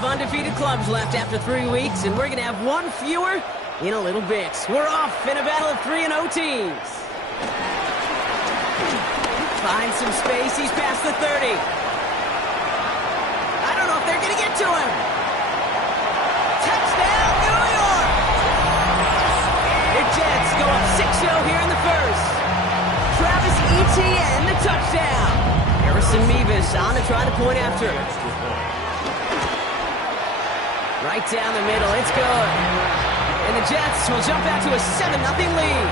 have undefeated clubs left after 3 weeks, and we're going to have one fewer in a little bit. We're off in a battle of 3-0 teams. Finds some space. He's past the 30. I don't know if they're going to get to him. Touchdown, New York! The Jets go up 6-0 here in the first. Travis Etienne, the touchdown. Harrison Mevis on to try to point after. Right down the middle, it's good. And the Jets will jump out to a 7-0 lead.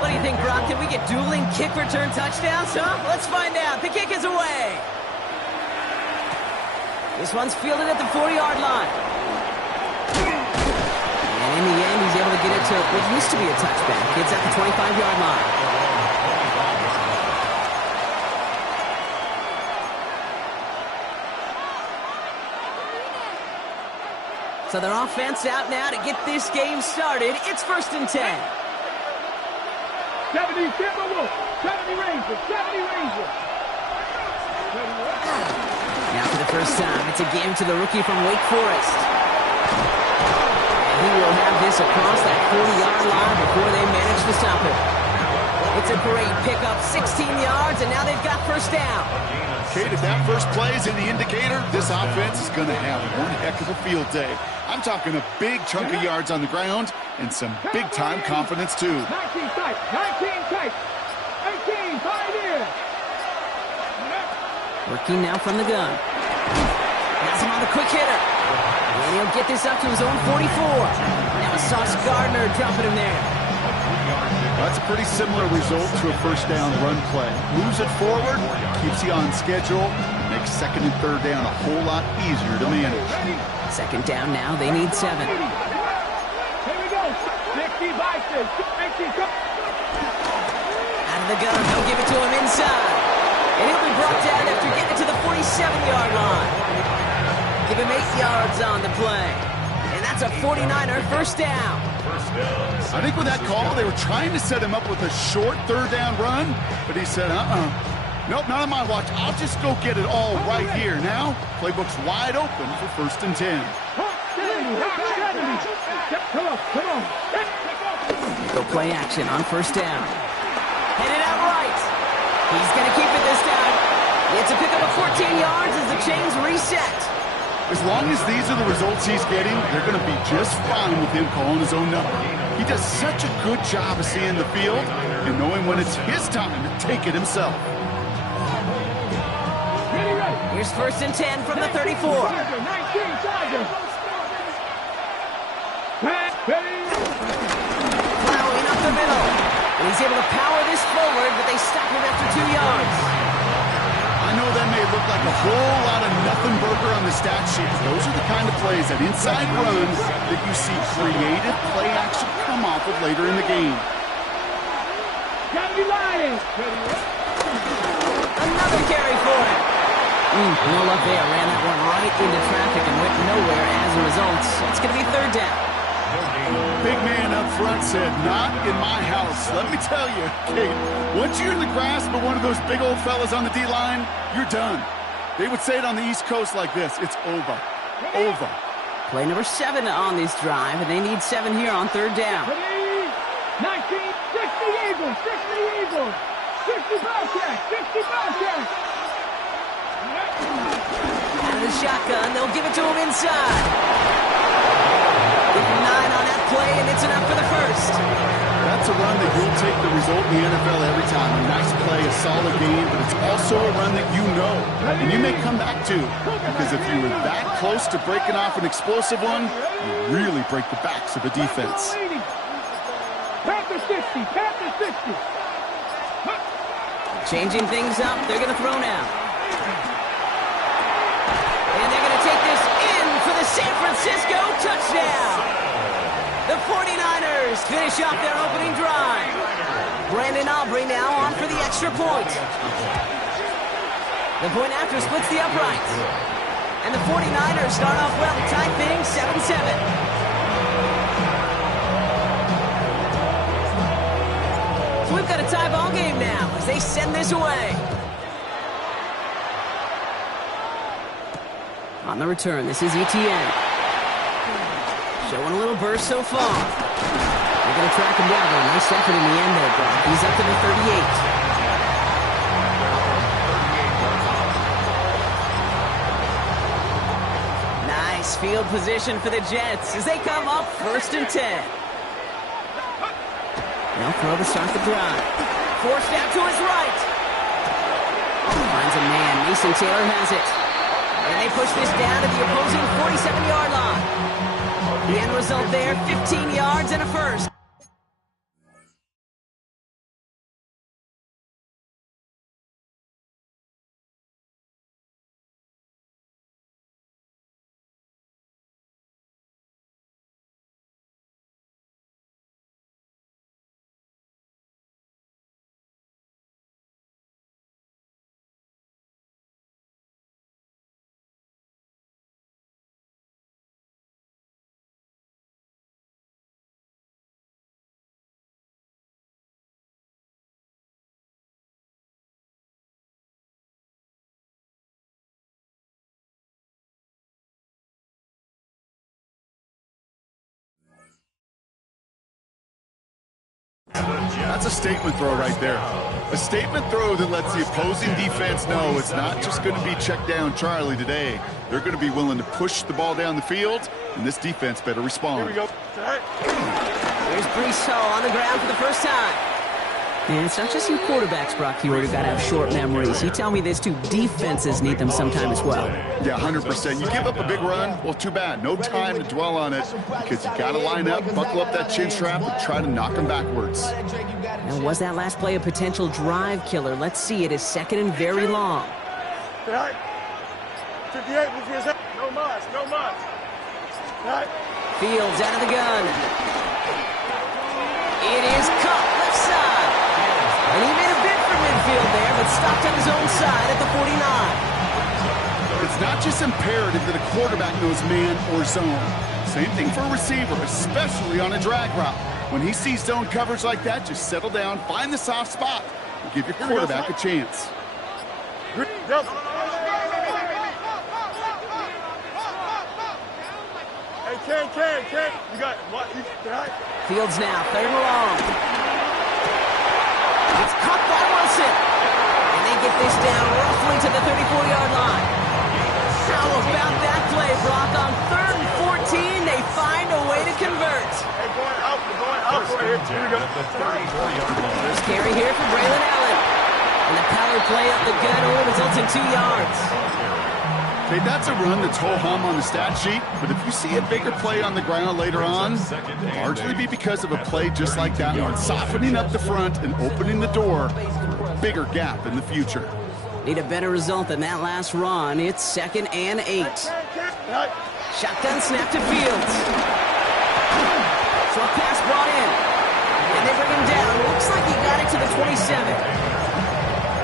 What do you think, Brock? Can we get dueling kick return touchdowns, huh? Let's find out. The kick is away. This one's fielded at the 40-yard line. And in the end, he's able to get it to what used to be a touchback. It's at the 25-yard line. So their offense out now to get this game started. It's 1st and 10. 70 Timberwolves, 70 Rangers, 70 Rangers. Now for the first time, it's a game to the rookie from Wake Forest. And he will have this across that 40-yard line before they manage to stop it. It's a great pickup, 16 yards, and now they've got first down. Kate, if that first play is in the indicator, this offense is going to have one heck of a field day. I'm talking a big chunk of yards on the ground and some big-time confidence, too. 19 tight, 19 tight, 18, 5 in. Working now from the gun. Has him on the quick hitter. And he'll get this up to his own 44. Now a Sauce Gardner dropping him there. That's a pretty similar result to a first down run play. Moves it forward, keeps you on schedule, makes 2nd and 3rd down a whole lot easier to manage. 2nd down now, they need 7. Here we go, 60 Bison, 60. Out of the gun, they'll give it to him inside. And he'll be brought down after getting to the 47-yard line. Give him 8 yards on the play. And that's a 49er first down. I think with that call, they were trying to set him up with a short 3rd down run, but he said, nope, not on my watch. I'll just go get it all right here. Now, playbook's wide open for 1st and 10. Come on. Go play action on first down. Headed out right. He's going to keep it this time. It's a pickup of 14 yards as the chains reset. As long as these are the results he's getting, they're going to be just fine with him calling his own number. He does such a good job of seeing the field and knowing when it's his time to take it himself. Here's 1st and 10 from the 34. 19 Chargers. Plowing up the middle. And he's able to power this forward, but they stop him after 2 yards. I know that may look like a whole lot of nothing burger on the stat sheet. Those are the kind of plays, that inside runs, that you see creative play action come off of later in the game. Gotta be lying. Another carry for him. No luck there. Ran that one right into traffic and went nowhere as a result. It's going to be 3rd down. Big man up front said, not in my house. Let me tell you, Kate, once you're in the grasp of one of those big old fellas on the D-line, you're done. They would say it on the East Coast like this, it's over. Over. Play number 7 on this drive, and they need 7 here on 3rd down. 19, 60 Eagles, 60 Eagles, 60 Bobcats, 60 Bobcats. Out of the shotgun, they'll give it to him inside. 9 on that play, and it's enough for the first. That's a run that you'll take the result in the NFL every time. A nice play, a solid game, but it's also a run that you know, and you may come back to, because if you were that close to breaking off an explosive one, you really break the backs of a defense. Panther 60, Panther 60. Changing things up, they're going to throw now. And they're going to take this in for the San Francisco touchdown. The 49ers finish off their opening drive. Brandon Aubrey now on for the extra point. The point after splits the uprights. And the 49ers start off well to tie things 7-7. So we've got a tie ball game now as they send this away. On the return, this is ETN. Showing a little burst so far. They're going to track him down, but a nice effort in the end there, Brock. He's up to the 38. Nice field position for the Jets as they come up 1st and 10. They'll throw to start the drive. Forced out to his right. Finds a man. Mason Taylor has it. And they push this down to the opposing 47-yard line. The end result there, 15 yards and a first. That's a statement throw right there. A statement throw that lets the opposing defense know it's not just going to be check down Charlie today. They're going to be willing to push the ball down the field, and this defense better respond. Here we go. There's Brees Hall on the ground for the first time. And it's not just you quarterbacks, Brock, you got to have short memories. You tell me this too, defenses need them sometime as well. Yeah, 100%. You give up a big run, well, too bad. No time to dwell on it because you got to line up, buckle up that chin strap, and try to knock them backwards. Now, was that last play a potential drive killer? Let's see. It is 2nd and very long. 58, no mas, no mas. Fields out of the gun. It is caught left side. And he made a bid for midfield there, but stopped on his own side at the 49. It's not just imperative that a quarterback knows man or zone. Same thing for a receiver, especially on a drag route. When he sees zone coverage like that, just settle down, find the soft spot, and give your quarterback a chance. Hey, Ken. You got what? Fields now, 3rd and long. It's caught by Wilson. And they get this down roughly to the 34-yard line. How about that play, Brock? On 3rd and 14, they find a way to convert. Hey, going out. Here we go. First carry here for Braylon Allen. And the power play up the gut only results in 2 yards. Okay, that's a run that's ho-hum on the stat sheet, but if you see a bigger play on the ground later on, it'll largely be because of a play just like that one, softening up the front and opening the door for a bigger gap in the future. Need a better result than that last run. It's 2nd and 8. Shotgun snap to Fields. Short pass brought in. And they bring him down. Looks like he got it to the 27.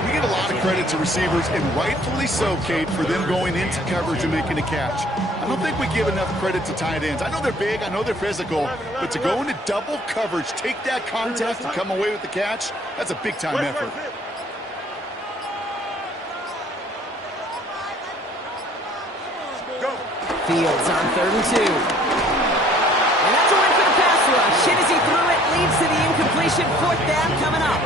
We get a lot of credit to receivers, and rightfully so, Kate, for them going into coverage and making a catch. I don't think we give enough credit to tight ends. I know they're big, I know they're physical, but to go into double coverage, take that contact and come away with the catch, that's a big-time effort. Fields on 3rd and 2. And that's a win for the pass rush. Hit as he threw it, leads to the incompletion. 4th down coming up.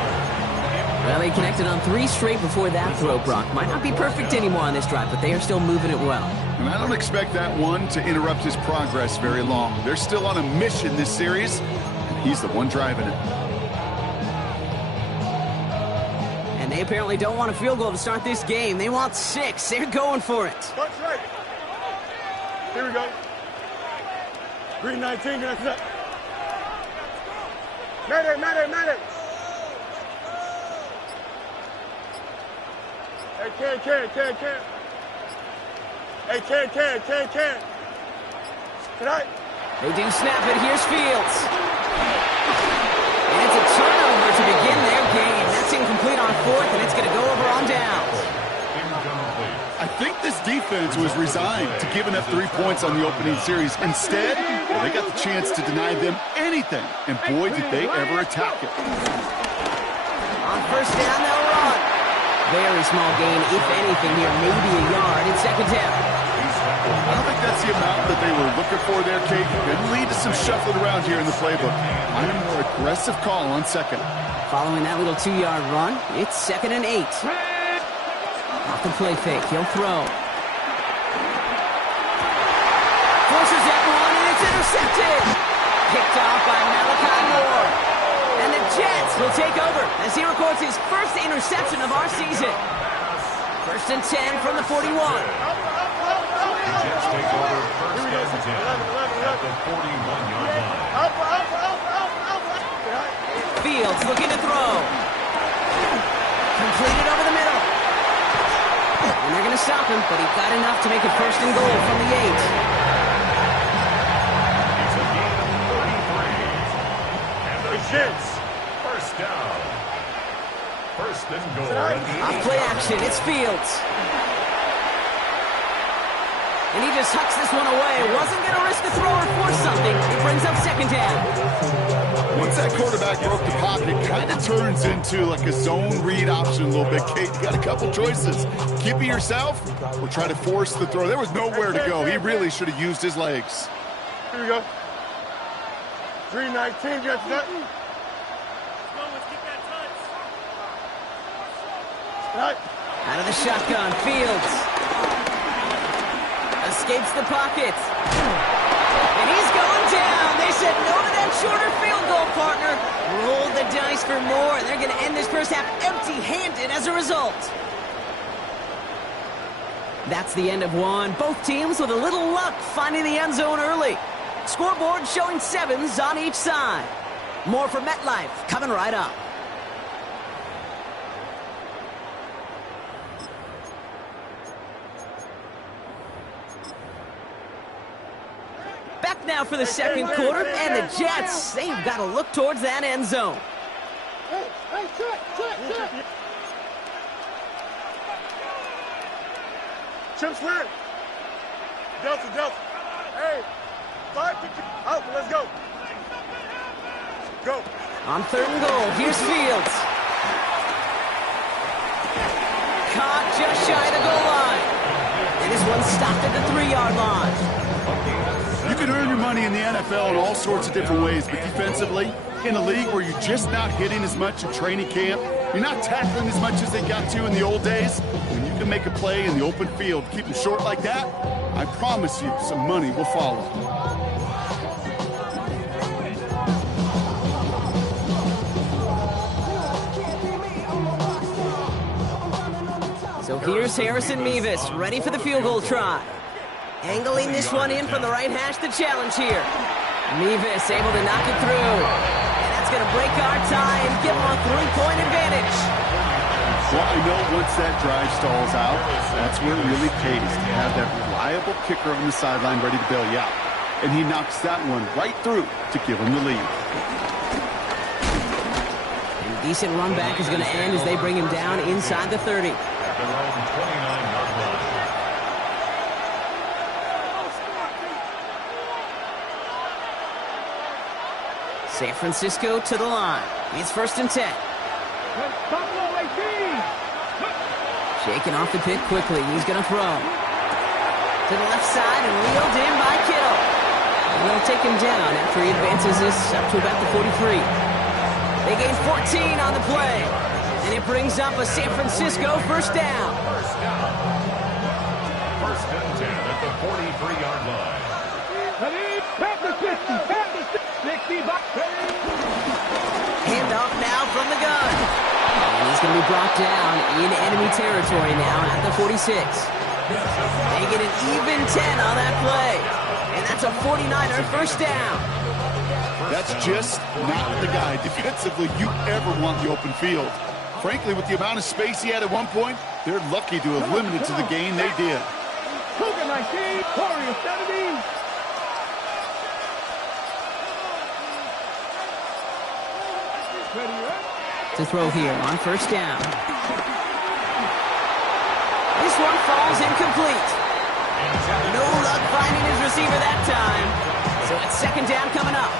Well, they connected on 3 straight before that throw, Brock. Might not be perfect anymore on this drive, but they are still moving it well. And I don't expect that one to interrupt his progress very long. They're still on a mission this series, and he's the one driving it. And they apparently don't want a field goal to start this game. They want 6. They're going for it. That's right. Here we go. Green 19, that's it. Medic. Hey, Ken. Hey, Ken. Can I? They do snap it. Here's Fields. And it's a turnover to begin their game. That's incomplete on 4th, and it's going to go over on downs. think this defense was resigned to giving up 3 points on the opening series. Instead, well, they got the chance to deny them anything, and boy, did they ever attack it. On first down, they'll run. Very small gain, if anything here, maybe a yard in second down. I don't think that's the amount that they were looking for there, Kate. It'll lead to some shuffling around here in the playbook. I'm a more aggressive call on second. Following that little 2-yard run, it's 2nd and 8. Off the play fake, he'll throw. Forces that one, and it's intercepted. Picked off by Malachi Moore. And the Jets will take over as he records his first interception of our season. 1st and 10 from the 41. Jets take over 1st and 10 at the 41-yard line. Fields looking to throw. Completed over the middle. And they're going to stop him, but he got enough to make it 1st and goal from the 8. It's a gain of 33. And the Jets, 1st down. 1st and goal at the 8. Off play action, it's Fields. And he just hucks this one away. Wasn't going to risk a throw or force something. It brings up 2nd down. Once that quarterback broke the pocket, it kind of turns into like a zone read option a little bit. Kate, you got a couple choices. Keep it yourself or try to force the throw. There was nowhere to go. He really should have used his legs. Here we go. 319, get that. Right. Out of the shotgun, Fields. Escapes the pocket. And he's going down. They said no to that shorter field goal, partner. Rolled the dice for more. They're going to end this first half empty-handed as a result. That's the end of one. Both teams with a little luck finding the end zone early. Scoreboard showing 7s on each side. More from MetLife coming right up. Back now for the 2nd quarter, and the Jets, they've got to look towards that end zone. Chip square. Delta. Hey, 550. Out, let's go. Go. On 3rd and goal, here's Fields. Caught just shy of the goal line. And this one's stopped at the 3-yard line. You can earn your money in the NFL in all sorts of different ways, but defensively, in a league where you're just not hitting as much in training camp, you're not tackling as much as they got to in the old days, when you can make a play in the open field, keep them short like that, I promise you some money will follow. So here's Harrison Mevis, ready for the field goal try. Angling this one in from the right hash to challenge here. Mevis able to knock it through. And that's going to break our tie and give him a 3-point advantage. Well, I know once that drive stalls out, that's where it really pays to have that reliable kicker on the sideline ready to bail you out. And he knocks that one right through to give him the lead. And a decent run back is going to end as they bring him down inside the 30. At their own 29-yard line. San Francisco to the line. It's 1st and 10. Shaking off the pick quickly. He's going to throw. To the left side and reeled in by Kittle. And they'll take him down after he advances this up to about the 43. They gain 14 on the play. And it brings up a San Francisco 1st down. 1st and 10 at the 43-yard line. Handoff now from the gun. And he's going to be brought down in enemy territory now at the 46. They get an even 10 on that play. And that's a 49er 1st down. That's just not the guy defensively you ever want in the open field. Frankly, with the amount of space he had at one point, they're lucky to have limited to the gain they did. Cougar 19, Warrior 70. To throw here on 1st down. This one falls incomplete. No luck finding his receiver that time. So it's second down coming up.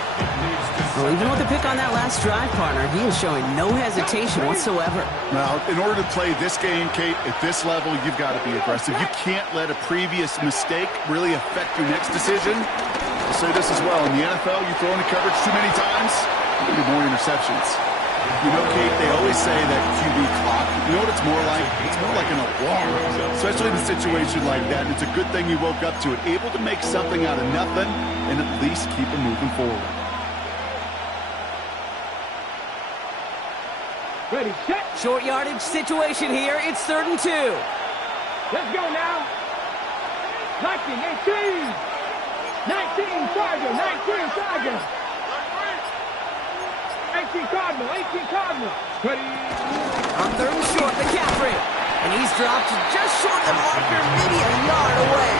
Well, even with the pick on that last drive, partner, he is showing no hesitation whatsoever. Now, in order to play this game, Kate, at this level, you've got to be aggressive. You can't let a previous mistake really affect your next decision. I'll say this as well. In the NFL, you throw into coverage too many times, you get more interceptions. You know, Kate, they always say that QB clock. You know what it's more like? It's more like an alarm, especially in a situation like that. And it's a good thing you woke up to it, able to make something out of nothing and at least keep it moving forward. Ready, set. Short yardage situation here. It's 3rd and 2. Let's go now. 19, 18. 19, Charger. 19, Charger. 18, Cardinal. 18, Cardinal. Ready. On 3rd and short, McCaffrey. And he's dropped just short of the marker, maybe a yard away.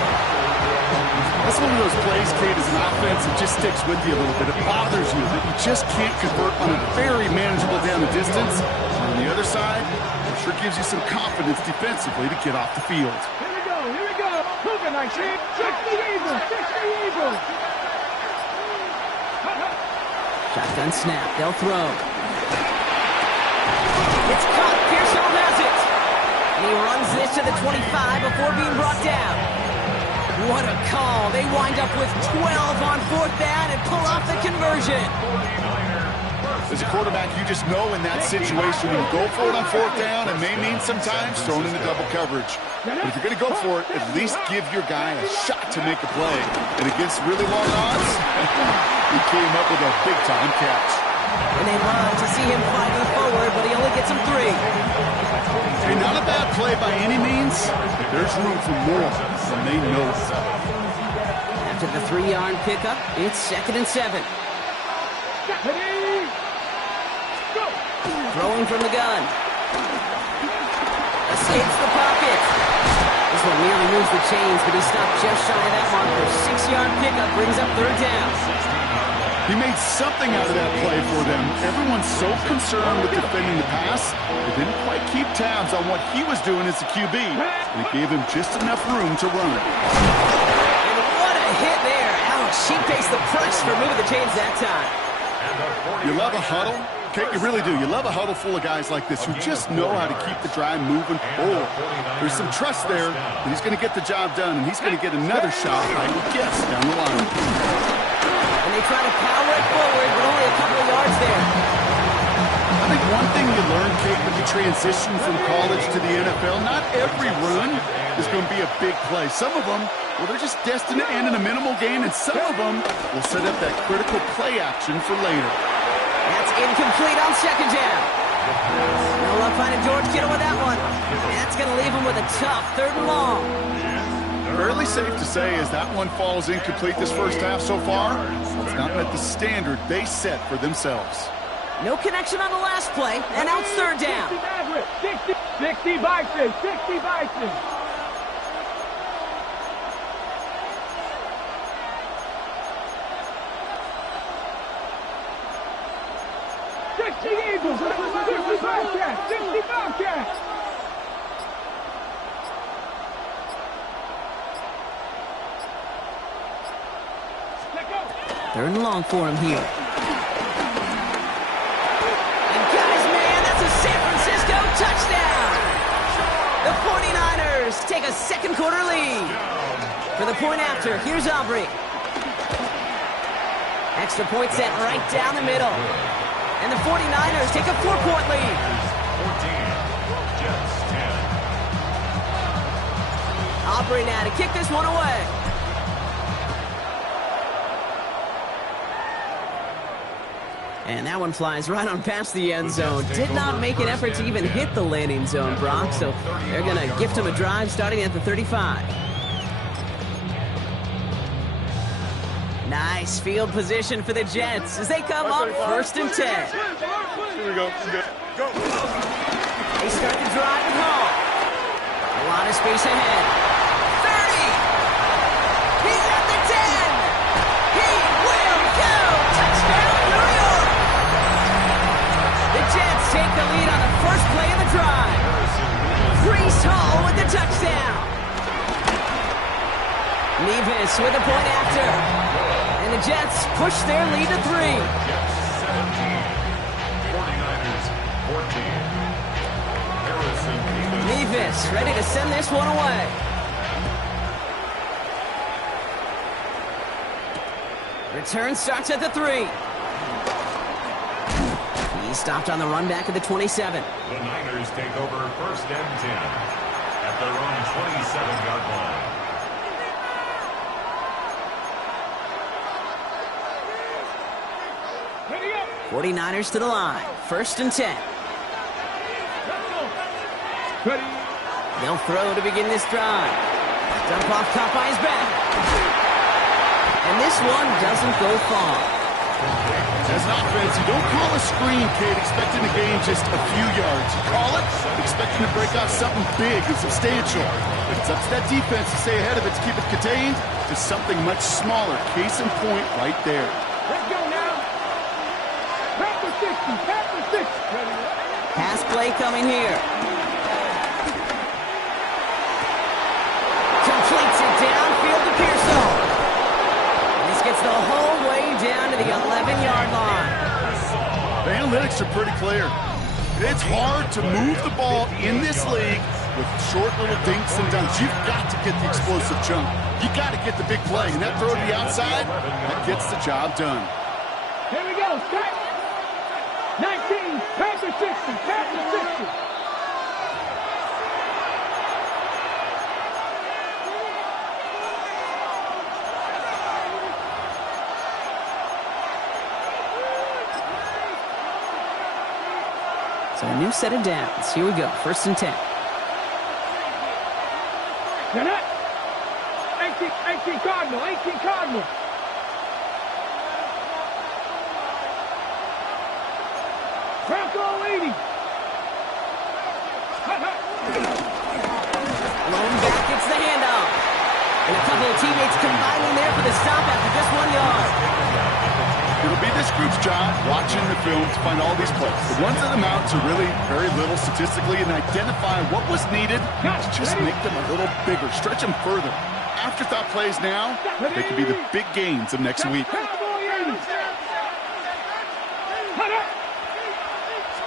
That's one of those plays, Kate, as an offense that just sticks with you a little bit. It bothers you that you just can't convert on a very manageable down the distance. And on the other side, it sure gives you some confidence defensively to get off the field. Here we go. Here we go. Moving like shit. 60 Eagles. 60 Eagles. Shotgun snap. They'll throw. It's caught. Pearsall has it. And he runs this to the 25 before being brought down. What a call. They wind up with 12 on 4th down and pull off the conversion. As a quarterback, you just know in that situation when you go for it on 4th down, it may mean sometimes throwing into double coverage. But if you're going to go for it, at least give your guy a shot to make a play. And against really long odds, he came up with a big-time catch. And they love to see him fighting forward, but he only gets him 3. Hey, not a bad play by any means. There's room for more, and they know it. After the 3-yard pickup, it's 2nd and 7. Ready. Go. Throwing from the gun. Escapes the pocket. This one nearly moves the chains, but he stopped just shy of that marker. 6-yard pickup brings up 3rd down. He made something out of that play for them. Everyone's so concerned with defending the pass, they didn't quite keep tabs on what he was doing as a QB. And it gave him just enough room to run. And what a hit there. Ouch, she faced the press for moving the chains that time. You love a huddle? Kate, you really do. You love a huddle full of guys like this who just know how to keep the drive moving forward. There's some trust there that he's going to get the job done, and he's going to get another shot, I would guess, down the line. And they try to power it forward, but only a couple of yards there. I think one thing you learn, Kate, when you transition from college to the NFL, not every run is going to be a big play. Some of them, well, they're just destined to end in a minimal gain, and some of them will set up that critical play action for later. That's incomplete on 2nd down. No luck finding George Kittle with that one. That's going to leave him with a tough 3rd and long. Fairly safe to say as that one falls incomplete this first half so far, it's not met the standard they set for themselves. No connection on the last play, and now it's 3rd down. 60 Bison. 60 Bison. Eagles. 60 Bobcats. 60 Bobcats. Third and long for him here. And guys, man, that's a San Francisco touchdown! The 49ers take a second quarter lead. For the point after, here's Aubrey. Extra point set right down the middle. And the 49ers take a 4-point lead. 14, Jets 10. Aubrey now to kick this one away. And that one flies right on past the end zone. Did not make an effort to even hit the landing zone, Brock. So they're going to gift him a drive starting at the 35. Nice field position for the Jets as they come up 1st and 10. Here we go. Go. They start the drive at home. A lot of space ahead. 30. He's at the 10. He will go. Touchdown, New York. The Jets take the lead on the first play of the drive. Breece Hall with the touchdown. defense with a point after. And the Jets push their lead to 3. Jets 17. 49ers 14. Harrison Nevis ready to send this one away. Return starts at the 3. He stopped on the run back at the 27. The Niners take over first and 10 at their own 27-yard line. Ready up. 49ers to the line. First and 10. Ready. They'll throw to begin this drive. Dump off caught by his back. And this one doesn't go far. As an offense, you don't call a screen, kid, expecting to gain just a few yards. You call it expecting to break off something big and substantial. But it's up to that defense to stay ahead of it, to keep it contained to something much smaller. Case in point right there. Let's go now. Pass for 60. Pass for 6. Ready. Pass play coming here. Completes it downfield to Pearson. This gets the whole way down to the 11-yard line. The analytics are pretty clear. It's hard to move the ball in this league with short little dinks and dunks. You've got to get the explosive chunk. You got to get the big play. And that throw to the outside, that gets the job done. Here we go. Start. 19. Pass for 60. Pass for 60. So a new set of downs. Here we go. First and 10. You're not. 18 Cardinal. 18 Cardinal. Bronco 80. Lone back gets the handoff. And a couple of teammates combining there for the stop after just 1 yard. It'll be this group's job watching the film to find all these plays. The ones that amount to really very little statistically and identify what was needed to just make them a little bigger, stretch them further. Afterthought plays now, they could be the big gains of next week. Let's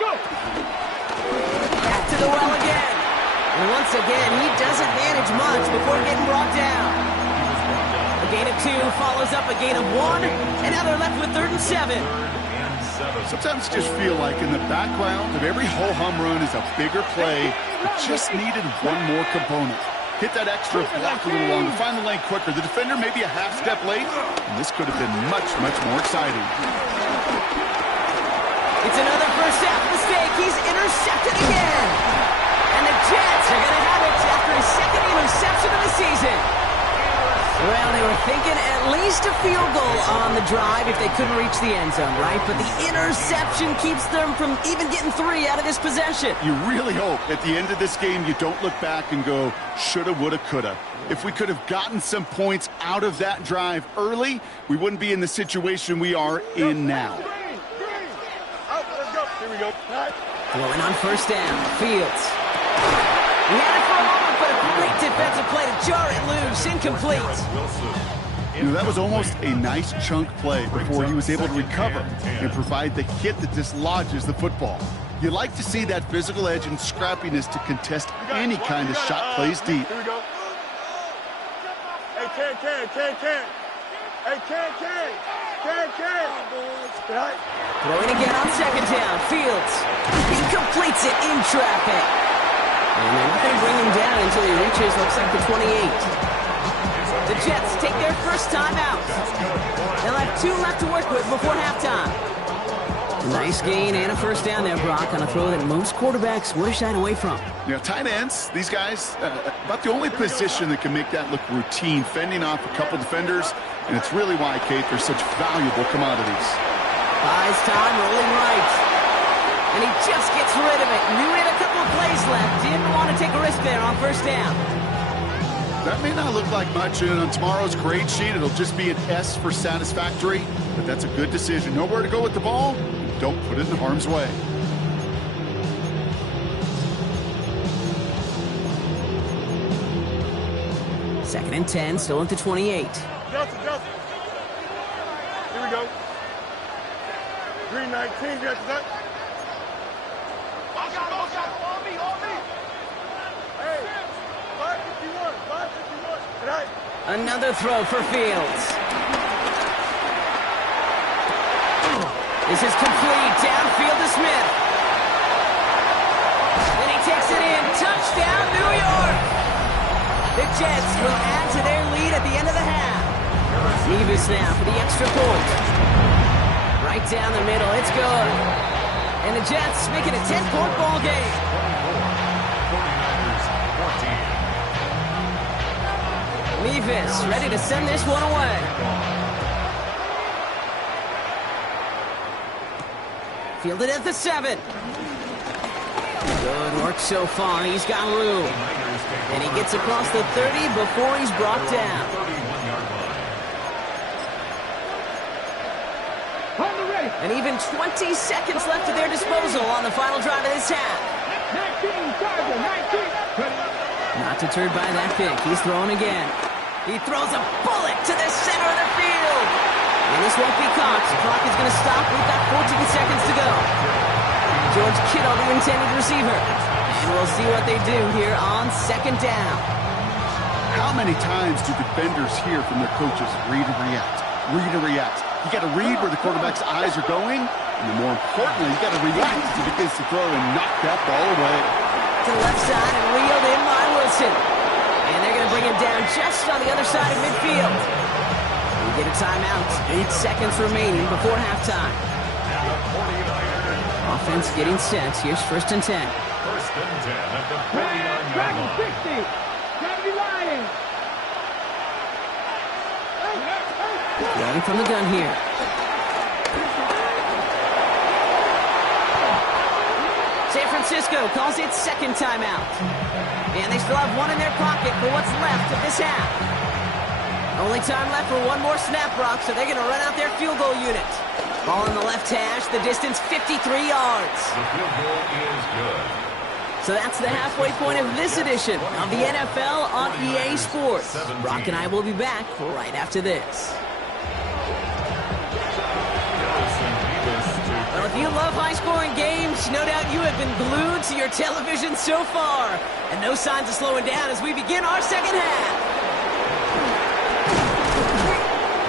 go. Back to the well again. And once again, he doesn't manage much before getting brought down. A gain of 2 follows up a gain of 1, and now they're left with 3rd and 7. Sometimes you just feel like in the background of every ho-hum run is a bigger play that just needed one more component. Hit that extra, block a little longer, find the lane quicker. The defender may be a half step late, and this could have been much, much more exciting. It's another first half mistake. He's intercepted again. And the Jets are going to have it after his 2nd interception of the season. Well, they were thinking at least a field goal on the drive if they couldn't reach the end zone, right? But the interception keeps them from even getting 3 out of this possession. You really hope at the end of this game you don't look back and go, shoulda, woulda, coulda. If we could have gotten some points out of that drive early, we wouldn't be in the situation we are in now. Here we go. Going on first down, Fields. He had it for a moment, but a great defensive play to jar it loose, incomplete. You know, that was almost a nice chunk play before he was able to recover and provide the hit that dislodges the football. You like to see that physical edge and scrappiness to contest any kind of shot plays deep. Here we go. Hey, Ken. Hey, Ken. Right. Throwing again on 2nd down, Fields. He completes it in traffic. And they're not going to bring him down until he reaches, looks like, the 28. The Jets take their first time out. They'll have 2 left to work with before halftime. Nice gain and a first down there, Brock, on a throw that most quarterbacks would have shied away from. You know, tight ends, these guys, about the only position that can make that look routine, fending off a couple defenders, and it's really why, Kate, they're such valuable commodities. Buys time, rolling right. And he just gets rid of it. Knew he had a couple of plays left. Didn't want to take a risk there on first down. That may not look like much, and on tomorrow's grade sheet, it'll just be an S for satisfactory, but that's a good decision. Nowhere to go with the ball, don't put it in harm's way. Second and 10, still at the 28. adjust. Here we go. Green 19, get to that. Watch out, on me. Hey, 551. Tonight. Another throw for Fields. This is complete. Downfield to Smith. Then he takes it in. Touchdown, New York. The Jets will add to their lead at the end of the half. Nevis now for the extra point. Right down the middle. It's good. And the Jets make it a 10-point ball game. 49ers 14. Nevis ready to send this one away. Fielded at the 7. Good work so far. He's got room. And he gets across the 30 before he's brought down. And even 20 seconds left at their disposal on the final drive of this half. 19, Charger, 19. Not deterred by that pick. He's throwing again. He throws a bullet to the center of the field. And this won't be caught. The clock is going to stop. We've got 14 seconds to go. George Kittle, the intended receiver. And we'll see what they do here on second down. How many times do defenders hear from their coaches, read and react? You got to read where the quarterback's eyes are going, and more importantly, you got to react as he begins to throw and knock that ball away. To the left side and reeled in by Wilson. And they're going to bring him down just on the other side of midfield. We get a timeout. 8 seconds remaining before halftime. Offense getting set. Here's 1st and 10. 1st and 10 at the 49-yard line. 60. 70 Lions. Running from the gun here. San Francisco calls it second timeout. And they still have one in their pocket for what's left of this half. Only time left for one more snap, Brock, so they're going to run out their field goal unit. Ball in the left hash, the distance 53 yards. The field goal is good. So that's the halfway point of this edition of the NFL on EA Sports. Brock and I will be back right after this. Well, if you love high-scoring games, no doubt you have been glued to your television so far. And no signs of slowing down as we begin our second half.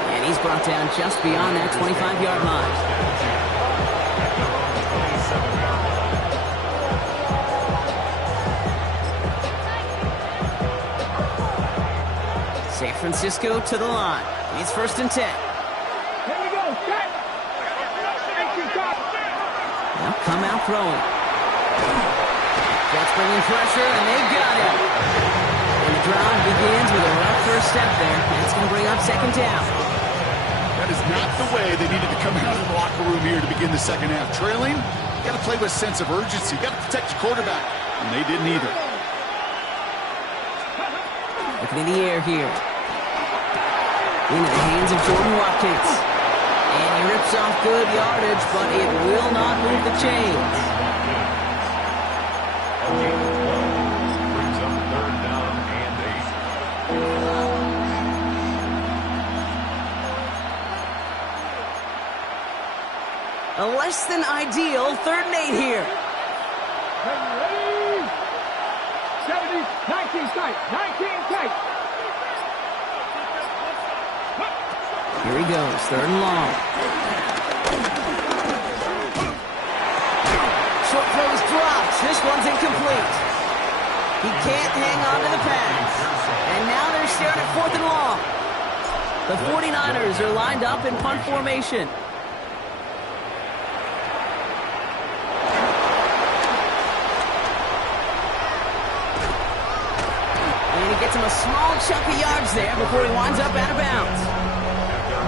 And he's brought down just beyond that 25-yard line. San Francisco to the line. It's 1st and 10. Here we go, set. Now come out throwing. Jets bringing pressure, and they've got him. And the drive begins with a rough first step there. That's going to bring up second down. That is not the way they needed to come out of the locker room here to begin the second half. Trailing, you got to play with a sense of urgency. You got to protect your quarterback, and they didn't either. Looking in the air here. Into the hands of Jordan Watkins. And he rips off good yardage, but it will not move the chains. Brings up 3rd down and 8. A less than ideal 3rd and 8 here. 70, 19 tight, 19 tight. Here he goes, 3rd and long. Short throw is dropped. This one's incomplete. He can't hang on to the pass. And now they're staring at 4th and long. The 49ers are lined up in punt formation. And he gets him a small chunk of yards there before he winds up out of bounds.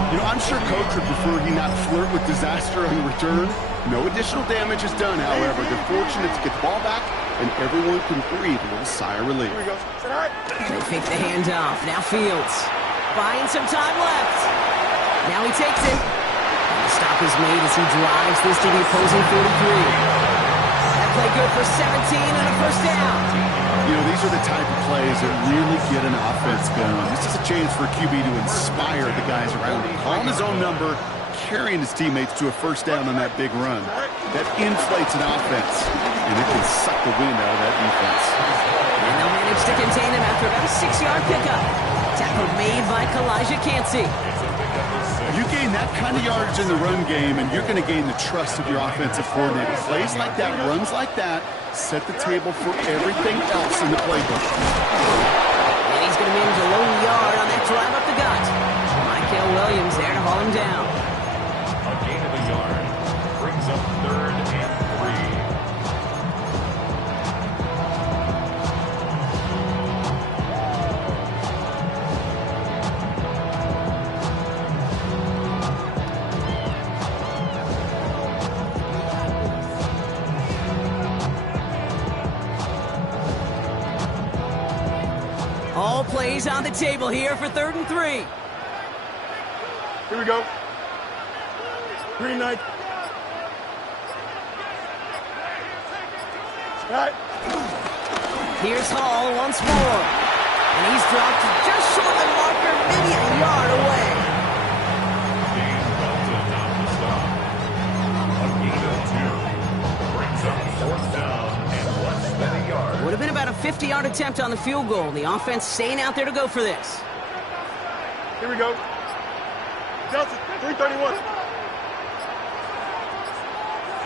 You know, I'm sure Coach would prefer he not flirt with disaster on the return. No additional damage is done, however. They're fortunate to get the ball back, and everyone can breathe a little sigh of relief. Here we go. Tonight. They fake the handoff. Now Fields. Buying some time left. Now he takes it. And the stop is made as he drives this to the opposing 43. That play good for 17 and a first down. You know, these are the type of plays that really get an offense going. This is a chance for a QB to inspire the guys around him. Calling his own number, carrying his teammates to a first down on that big run. That inflates an offense, and it can suck the wind out of that defense. And they'll manage to contain him after about a 6-yard pickup. Tackle made by Kalijah Cansey. You gain that kind of yardage in the run game, and you're going to gain the trust of your offensive coordinator. Plays like that, runs like that, set the table for everything else in the playbook. And he's going to manage a lone yard on that drive up the gut. Michael Williams there to haul him down. A gain of a yard brings up 3rd and 3. All plays on the table here for 3rd and 3. Here we go. Green light. All right. Here's Hall once more. And he's dropped just short of the marker, maybe a yard away. Dane Belton on the stop. A gain of 2 brings up 4th down and less than a yard. Would have been about a 50-yard attempt on the field goal. The offense staying out there to go for this. Here we go. Johnson, 331.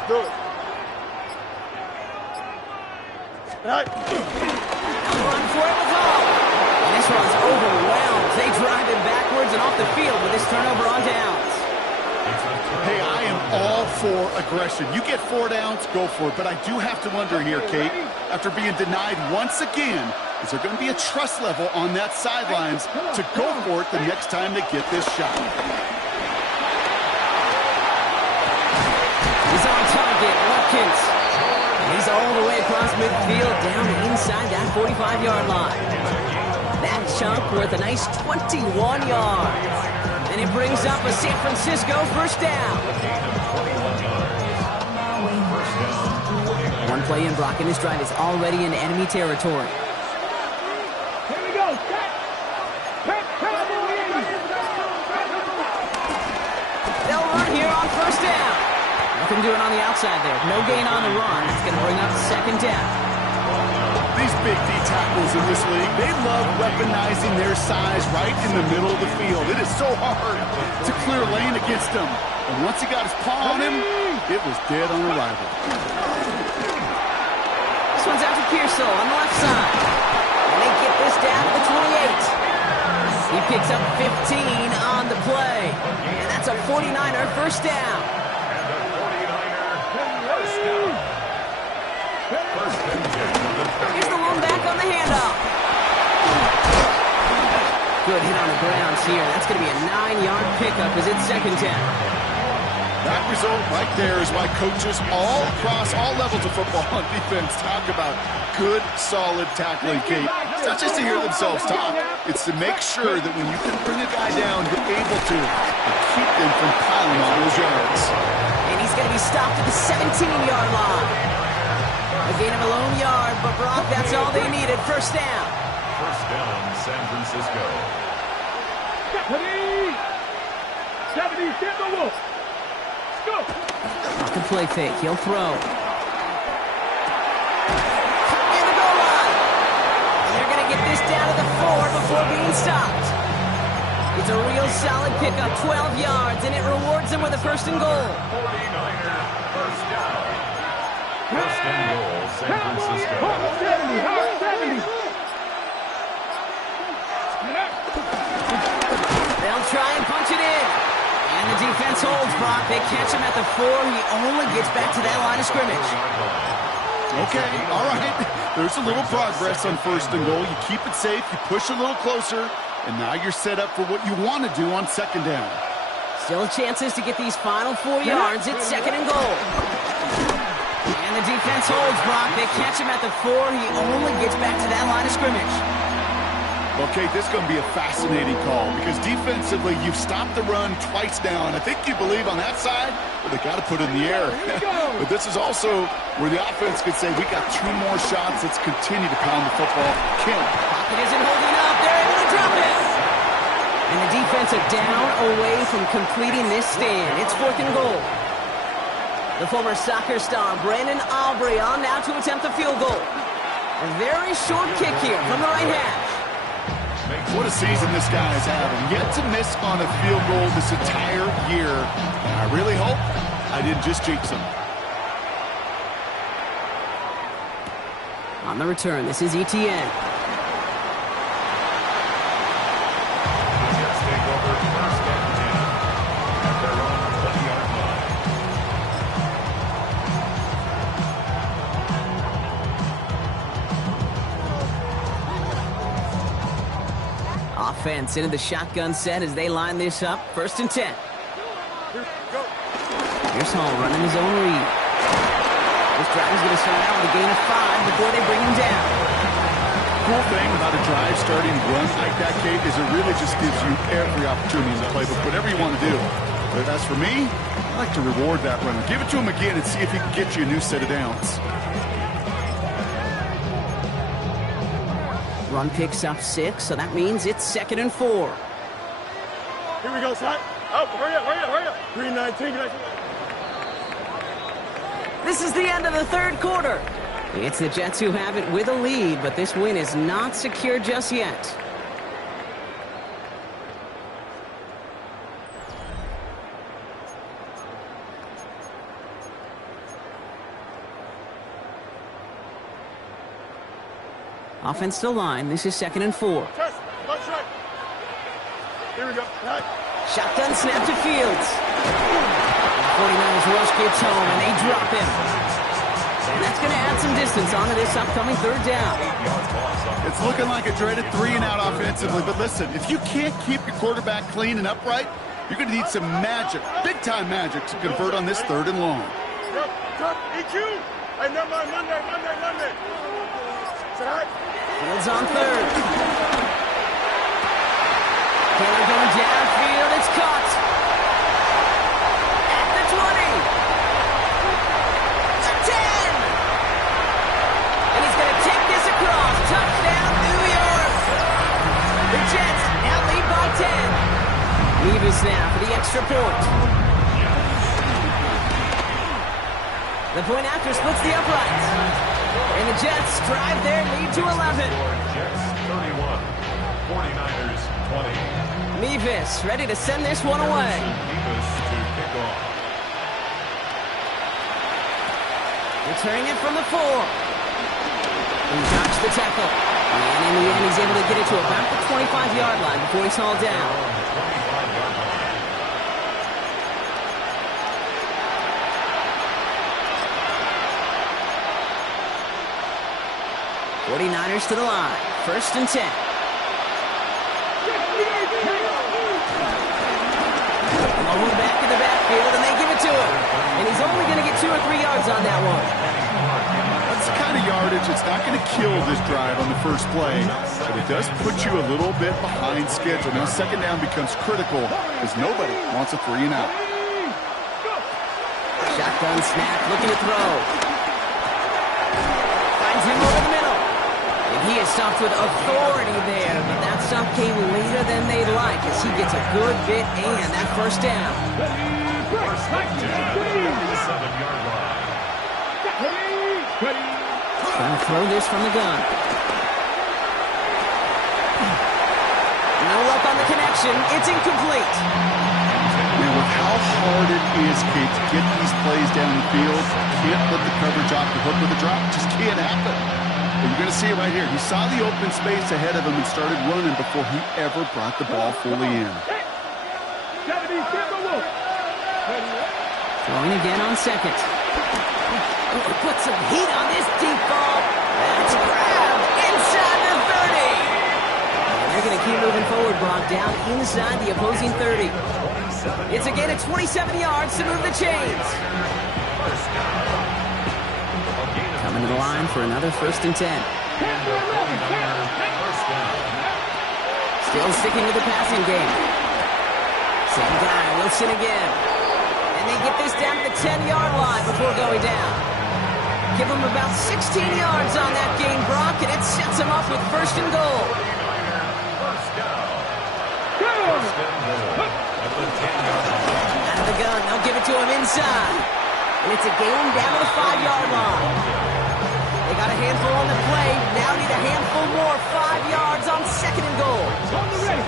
Good. All right. Now run for it with Hall. And this one's overwhelmed. They drive it backwards and off the field with this turnover on downs. Hey, I am all for aggression. You get 4 downs, go for it. But I do have to wonder here, Kate, after being denied once again, is there going to be a trust level on that sidelines to go for it the next time they get this shot? He's on target, Watkins. And he's all the way across midfield down inside that 45-yard line. That chunk worth a nice 21 yards. And it brings up a San Francisco first down. One play in, Brock, and his drive is already in enemy territory. Here we go. They'll run here on first down. Nothing doing on the outside there. No gain on the run. It's going to bring up 2nd down. These big D tackles in this league, they love weaponizing their size right in the middle of the field. It is so hard to clear lane against him. And once he got his paw on him, it was dead on arrival. This one's out to Pearsall on the left side. And they get this down to the 28. He picks up 15 on the play. And that's a 49er first down. Here's the one back on the handoff. Good hit on the grounds here. That's going to be a 9-yard pickup as it's 2nd down. That result right there is why coaches all across all levels of football on defense talk about good, solid tackling, Kate. It's not just to hear themselves talk. It's to make sure that when you can bring a guy down, you're able to and keep them from piling on those yards. And he's going to be stopped at the 17-yard line. A gain of a lone yard, but Brock, that's all they needed. First down. First down, San Francisco. 70, get the wolf. Go. Off the play fake, he'll throw. In the goal line. And they're going to get this down to the 4 before being stopped. It's a real solid pickup, 12 yards, and it rewards them with a 1st and goal. 49er, first down. First and goal, San Francisco. 70. They'll try and punch it in. And the defense holds, Brock. They catch him at the 4. He only gets back to that line of scrimmage. Okay, all right. There's a little progress on 1st and goal. You keep it safe, you push a little closer, and now you're set up for what you want to do on 2nd down. Still chances to get these final 4 yards. It's 2nd and goal. And the defense holds, Brock. They catch him at the 4. He only gets back to that line of scrimmage. Okay, this is going to be a fascinating call because defensively, you've stopped the run twice now, and I think you believe on that side, well, they got to put it in the air. But this is also where the offense could say, we got 2 more shots. Let's continue to pound the football. Kim. Pocket isn't holding up. They're able to drop it. And the defense are down away from completing this stand. It's 4th and goal. The former soccer star, Brandon Aubrey, on now to attempt a field goal. A very short kick here from the right hash. What a season this guy is having. Yet to miss on a field goal this entire year. And I really hope I didn't just jinx him. On the return, this is ETN. Offense into the shotgun set as they line this up. 1st and 10. Here's Hall running his own read. This drive is going to start out with a gain of 5 before they bring him down. Cool thing about a drive starting run like that, Kate, is it really just gives you every opportunity in the playbook, whatever you want to do. But as for me, I like to reward that runner. Give it to him again and see if he can get you a new set of downs. Run picks up 6, so that means it's 2nd and 4. Here we go, son. Oh, hurry up, hurry up, hurry up. Green 19, 19. This is the end of the 3rd quarter. It's the Jets who have it with a lead, but this win is not secure just yet. Offense to line. This is 2nd and 4. Test, left side. Here we go. Right. Shotgun snap to Fields. 49ers rush gets home, and they drop him. And that's going to add some distance onto this upcoming 3rd down. It's looking like a dreaded 3-and-out offensively, but listen, if you can't keep your quarterback clean and upright, you're going to need some magic, big-time magic, to convert on this 3rd and long. EQ. Hey, never mind. Monday. Fields on 3rd. Taylor going downfield. It's caught. At the 20. The 10. And he's going to take this across. Touchdown, New York. The Jets now lead by 10. Levis now for the extra point. The point after splits the uprights. And the Jets drive their lead to 11. Jets 31, 49ers 20. Mevis ready to send this one away. Mevis to kick off. Returning it from the 4. He dodged the tackle. And in the end, he's able to get it to about the 25-yard line before he's hauled down. 25-yard line. 49ers to the line. 1st and 10. Going back in the backfield, and they give it to him. And he's only going to get 2 or 3 yards on that one. That's the kind of yardage that's not going to kill this drive on the first play, but it does put you a little bit behind schedule. Now 2nd down becomes critical because nobody wants a 3-and-out. Shotgun snap, looking to throw. Finds him over the middle. And he is stopped with authority there, but that stop came later than they'd like as he gets a good bit and that 1st down. 7-yard line. Trying to throw this from the gun. No luck on the connection. It's incomplete. And with how hard it is, Kate, to get these plays down the field, can't put the coverage off the hook with a drop. It just can't happen. But you're going to see it right here. He saw the open space ahead of him and started running before he ever brought the ball fully in. Throwing again on 2nd. Put some heat on this deep ball. That's grabbed inside the 30. And they're going to keep moving forward, Brock, down inside the opposing 30. It's a gain of 27 yards to move the chains. Coming to the line for another 1st and 10. Still sticking with the passing game. Same guy, Wilson again. And they get this down to the 10-yard line before going down. Give them about 16 yards on that gain, Brock, and it sets them up with first and goal. Out of the gun, they'll give it to him inside. And it's a gain down to the 5-yard line. They got a handful on the play. Now need a handful more. 5 yards on second and goal. On the ready.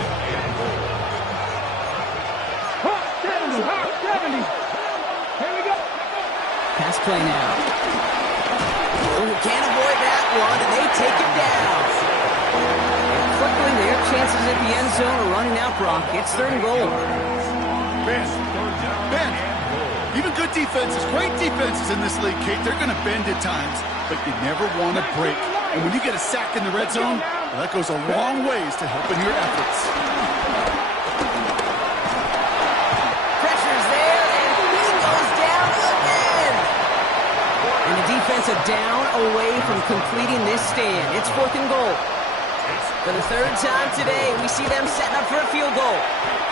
Hot 70. Hot 70. Here we go. Pass play now. Oh, can't avoid that one, and they take him down. And quickly, their chances at the end zone are running out, Brock. It's third and goal. Ben, even good defenses, great defenses in this league, Kate, they're going to bend at times, but you never want to break. And when you get a sack in the red zone, well, that goes a long ways to helping your efforts. Pressure's there, and he goes down again. And the defensive down away from completing this stand. It's fourth and goal. For the third time today, we see them setting up for a field goal.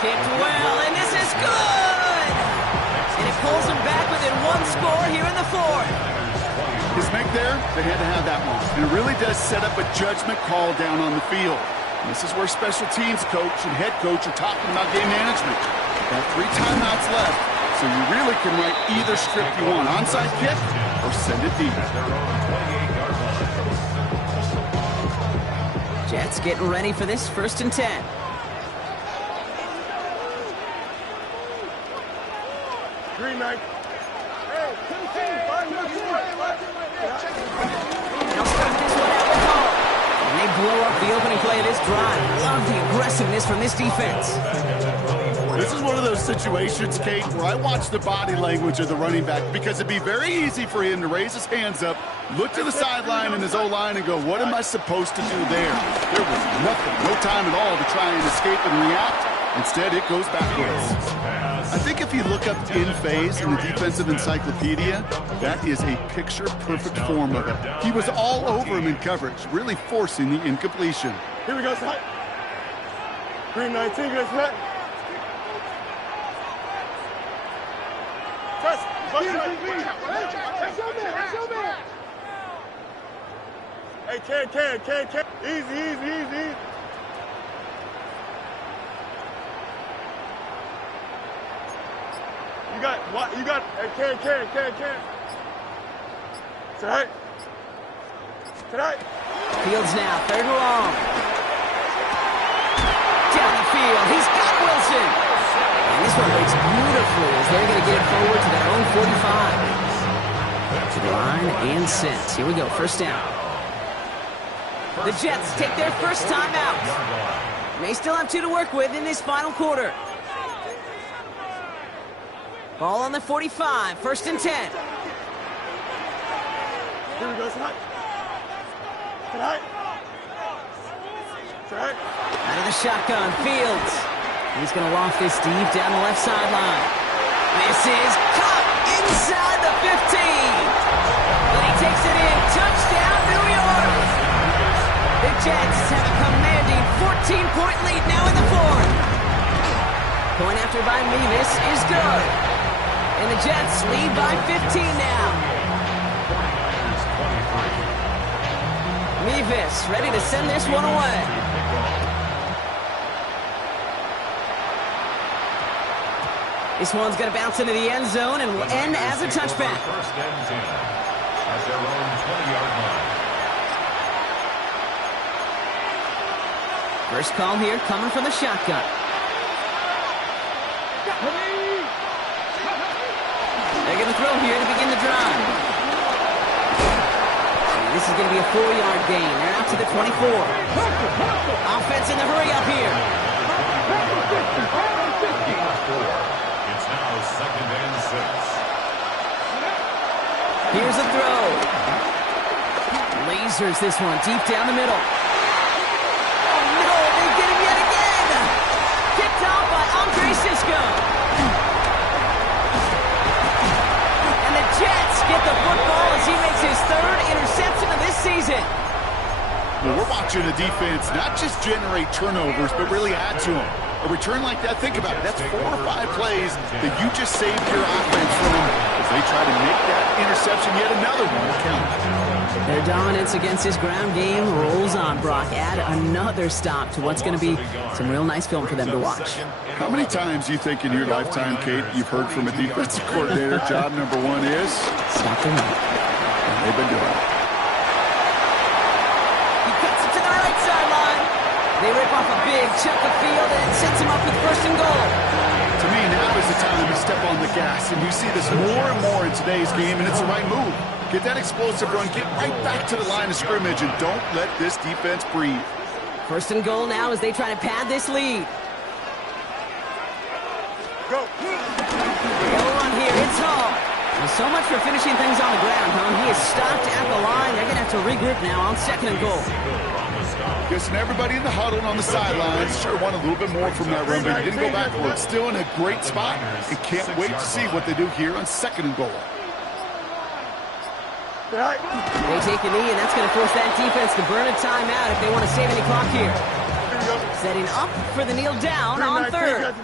Kicked well, and this is good! And it pulls them back within one score here in the fourth. His make there, they had to have that one. And it really does set up a judgment call down on the field. And this is where special teams coach and head coach are talking about game management. They have 3 timeouts left, so you really can write either script you want. Onside kick or send it deep. Jets getting ready for this first and 10. Green knight. They'll start this one out with home. And they blow up the opening play of this drive. Love the aggressiveness from this defense. This is one of those situations, Kate, where I watch the body language of the running back because it'd be very easy for him to raise his hands up, look to the sideline and his O-line and go, what am I supposed to do there? There was nothing, no time at all to try and escape and react. Instead, it goes backwards. I think if you look up in phase in the defensive encyclopedia, that is a picture-perfect form of it. He was all over him in coverage, really forcing the incompletion. Here we go, set. Green 19, good set. Press. Hey, can. Easy. You got what? You got can. Tonight. Fields now, third and long. Down the field, he's got Wilson. And this one works beautifully as they're going to get it forward to their own 45. To the line and sent. Here we go, first down. The Jets take their first time out. They still have 2 to work with in this final quarter. Ball on the 45, first and 10. Here we go, tonight. Out of the shotgun, Fields. He's going to loft this deep down the left sideline. This is caught inside the 15. But he takes it in. Touchdown, New York. The Jets have a commanding 14-point lead now in the fourth. Point after by Mevis is good. And the Jets lead by 15 now. Mevis ready to send this one away. This one's going to bounce into the end zone and will end as a touchback. First and 10 at their own 20-yard line. First call here coming from the shotgun. They're going to throw here to begin the drive. And this is going to be a 4-yard gain. They're out to the 24. Offense in the hurry up here. It's now second and 6. Here's a throw. Lasers this one deep down the middle. Oh no, they get him yet again. Kicked off by Andre Sisco. And the Jets get the football as he makes his 3rd interception of this season. Well, we're watching a defense not just generate turnovers, but really add to them. A return like that, think about it. That's 4 or 5 plays that you just saved your offense from as they try to make that interception yet another one count. Their dominance against his ground game rolls on, Brock. Add another stop to what's going to be some real nice film for them to watch. How many times do you think in your lifetime, Kate, you've heard from a defensive coordinator, job number 1 is? Stop the run. And they've been doing it. He cuts it to the right sideline. They rip off a big chunk of field, and it sets him up with 1st and goal. To me, now is the time to step on the gas, and you see this more and more in today's game, and it's the right move. Get that explosive run, get right back to the line of scrimmage, and don't let this defense breathe. 1st and goal now as they try to pad this lead. Go. Go on here, it's Hall. Well, so much for finishing things on the ground, huh? He is stopped at the line. They're going to have to regroup now on 2nd and goal. Guessing everybody in the huddle on the sidelines sure want a little bit more from that run, but he didn't go backwards. Still in a great spot, and can't wait to see what they do here on 2nd and goal. They take a knee, and that's going to force that defense to burn a timeout if they want to save any clock here. Setting up for the kneel down on 3rd.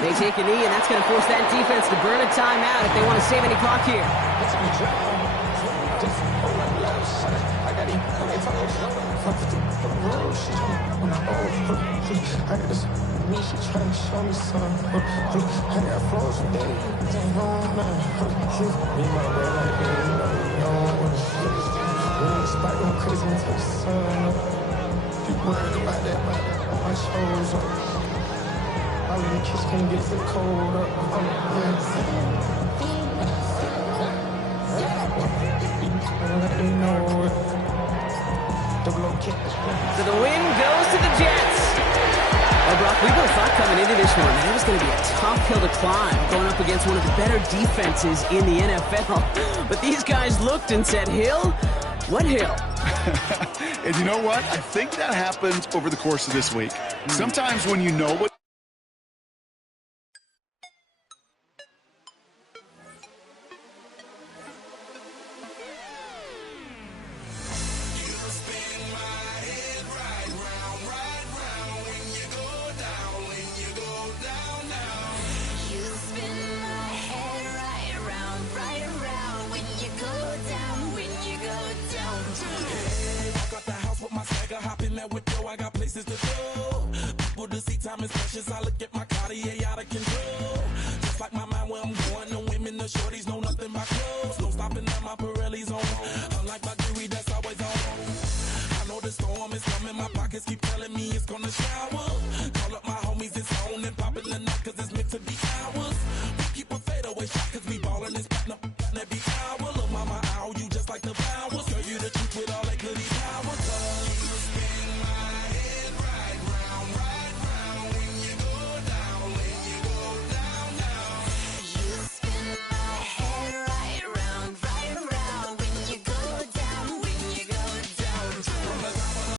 They take a knee, and that's going to force that defense to burn a timeout if they want to save any clock here. All the kids can't get the cold up. So the win goes to the Jets. Well, Brock, we both thought coming into this one that it was going to be a tough hill to climb, going up against one of the better defenses in the NFL. But these guys looked and said, Hill? What hill? And you know what? I think that happens over the course of this week. Sometimes when you know what I got places to go. People to see, time is precious. I look at my Cartier out of control. Just like my mind where I'm going. The women, the shorties know nothing but clothes. No stopping at my Pirelli's on. Unlike my jewelry that's always on. I know the storm is coming. My pockets keep telling me it's gonna shower. Call up